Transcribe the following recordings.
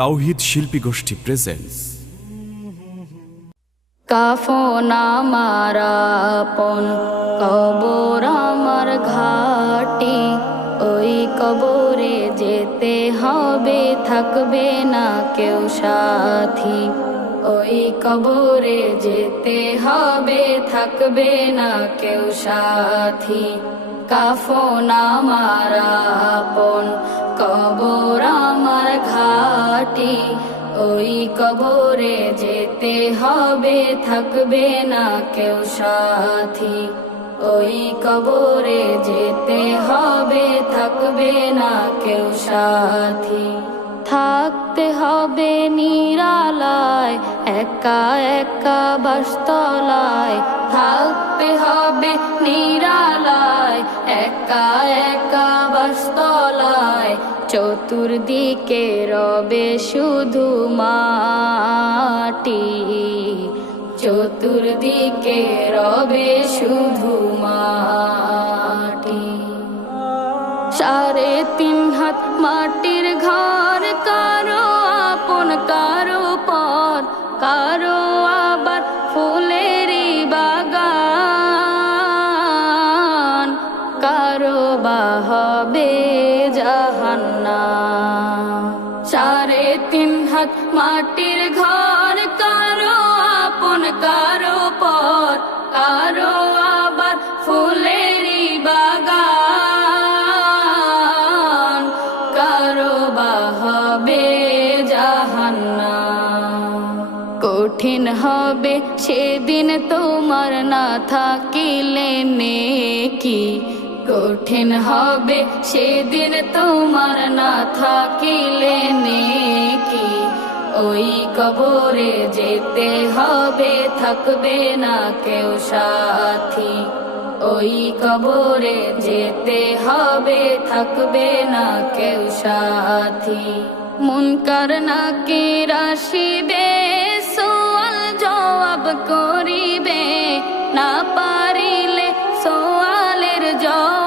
তাওহীদ শিল্পী গোষ্ঠী প্রেজেন্টস। কাফন আমার আপন, কবর আমার ঘাটি, ওই কবরে যেতে হবে, থাকবে না কেউ সাথী। ওই কবরে যেতে হবে, থাকবে না কেউ সাথী। কাফন আমার আপন, কবর আমার ঘাটি, ওই কবরে যেতে হবে, থাকবে না কেউ সাথী। ওই কবরে যেতে হবে, থাকবে না কেউ সাথী। থাকতে হবে নিরালায়, একা একা বাসতলায়। থাকতে হবে নিরালায়, একা একা বাসতলায়। চতুর্দিকে রবে শুধু মাটি, চতুর্দিকে রবে শুধু মাটি। 3.5 হাত মাটির ঘর, কারো আপন কারো পর, কারো আবার ফুলেরই বাগান, কারো বা হবে জাহান্নাম। 3.5 হাত মাটির ঘর, কারো আপন কারো পর, কারো আবার ফুলেরই বাগান, কারো বা হবে জাহান্নাম। কঠিন হবে সেদিন তোমার না থাকিলে নেকি, কঠিন হবে সেদিন তোমার না থাকিলে নেকি। ওই কবরে যেতে হবে, থাকবে না কেউ সাথী। ওই কবরে যেতে হবে, থাকবে না কেউ সাথী। মুনকার নাকির আসিবে, সওয়াল জবাব করিবে, না পারিলে সওয়ালের জবাব।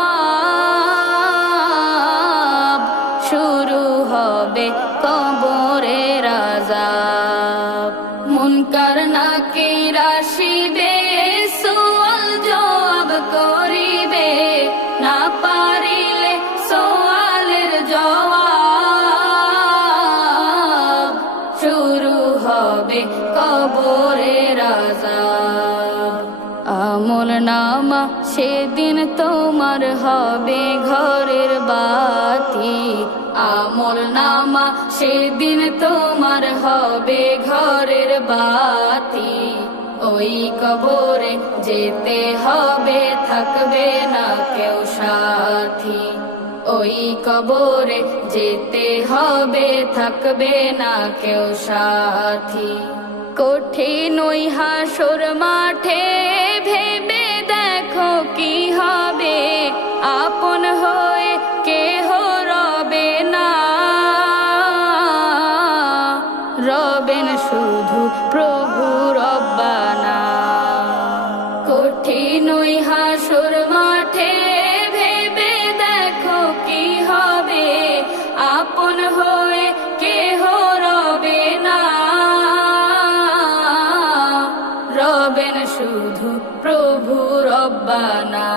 শুরু হবে কবরের আযাব। মুনকার নাকির আসিবে, সওয়াল জবাব করিবে, না পারিলে সওয়ালের জবাব। শুরু হবে কবরের আযাব। আমল নামা সেদিন তোমার হবে ঘরের বাতি, আমল নামা সেদিন তোমার হবে ঘরের বাতি। ওই কবরে যেতে হবে, থাকবে না কেউ সাথী। ওই কবরে যেতে হবে, থাকবে না কেউ সাথী। কঠিন ওই হাসর মাঠে, ভেবে দেখো কি হবে, আপন হয়ে কেহ রবে না, রবেন শুধু প্রভু রব্বানা। কঠিন ওই হাসর মাঠে, ভেবে দেখো কি হবে, আপন হয়ে কেহ রবে না, রবেন শুধু প্রভু রব্বানা।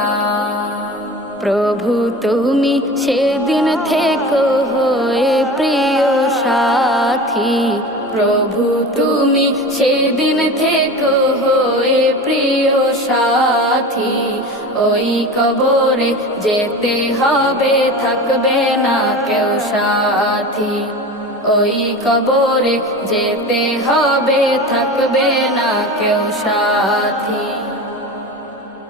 প্রভু তুমি সেদিন থেকো হয়ে প্রিয় সাথী, প্রভু তুমি সেদিন থেকো হয়ে প্রিয় সাথী। ওই কবরে যেতে হবে, থাকবে না কেউ সাথী। ওই কবরে যেতে হবে, থাকবে না কেউ সাথী।